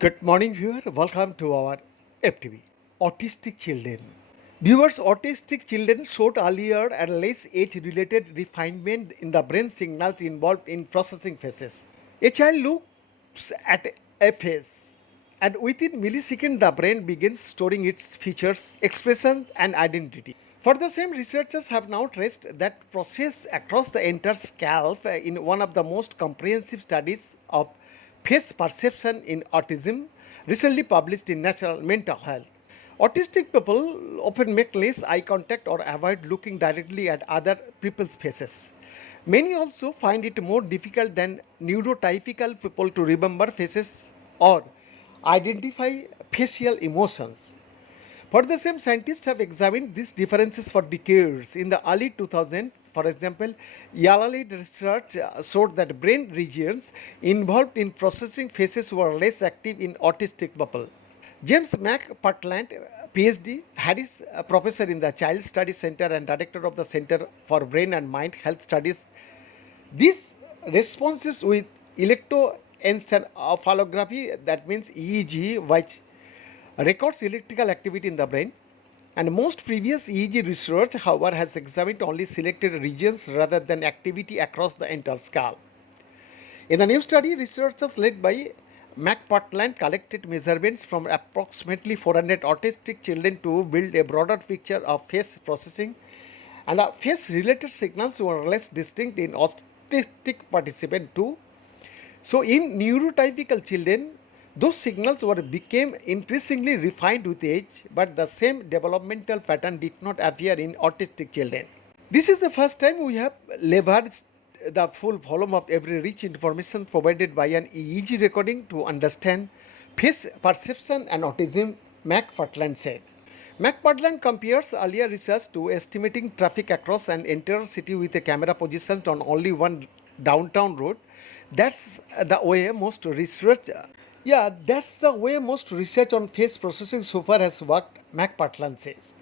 Good morning, viewer. Welcome to our FTV. Autistic children. Viewers, autistic children showed earlier and less age-related refinement in the brain signals involved in processing faces. A child looks at a face, and within milliseconds, the brain begins storing its features, expressions, and identity. For the same, researchers have now traced that process across the entire scalp in one of the most comprehensive studies of face perception in autism, recently published in National Mental Health. Autistic people often make less eye contact or avoid looking directly at other people's faces. Many also find it more difficult than neurotypical people to remember faces or identify facial emotions. For the same, scientists have examined these differences for decades. In the early 2000s, for example, Yale research showed that brain regions involved in processing faces were less active in autistic people. James McPartland, PhD, Harris professor in the Child Study Center and director of the Center for Brain and Mind Health Studies, these responses with electroencephalography, that means EEG, which records electrical activity in the brain, and most previous EEG research, however, has examined only selected regions rather than activity across the entire scalp. In the new study, researchers led by McPartland collected measurements from approximately 400 autistic children to build a broader picture of face processing, and the face-related signals were less distinct in autistic participants too. So, in neurotypical children, those signals became increasingly refined with age, but the same developmental pattern did not appear in autistic children. This is the first time we have leveraged the full volume of every rich information provided by an EEG recording to understand face perception and autism, McPartland said. McPartland compares earlier research to estimating traffic across an entire city with a camera positioned on only one downtown road. That's the way most research. That's the way most research on face processing so far has worked, McPartland says.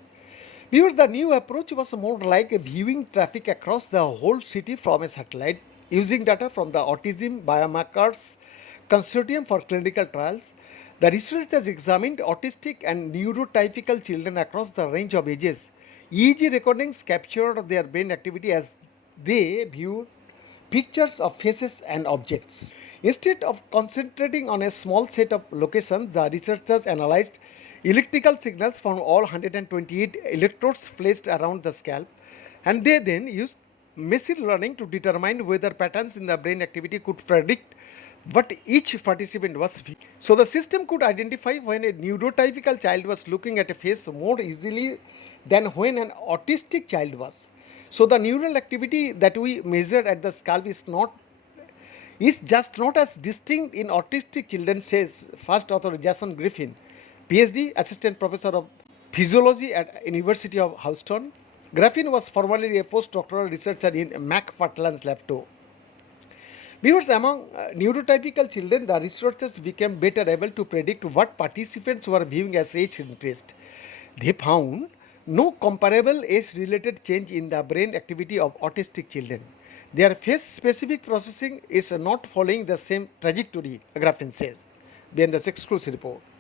Because the new approach was more like viewing traffic across the whole city from a satellite, using data from the Autism Biomarkers Consortium for Clinical Trials. The research has examined autistic and neurotypical children across the range of ages. EEG recordings captured their brain activity as they viewed pictures of faces and objects. Instead of concentrating on a small set of locations, the researchers analyzed electrical signals from all 128 electrodes placed around the scalp, and they then used machine learning to determine whether patterns in the brain activity could predict what each participant was viewing. So the system could identify when a neurotypical child was looking at a face more easily than when an autistic child was. So the neural activity that we measured at the scalp is just not as distinct in autistic children, says first author Jason Griffin, PhD, assistant professor of physiology at University of Houston. Griffin was formerly a postdoctoral researcher in McPartland's lab too. Viewers, among neurotypical children, the researchers became better able to predict what participants were viewing as age interest. They found no comparable age-related change in the brain activity of autistic children. Their face-specific processing is not following the same trajectory, Griffin says. Behind this exclusive report.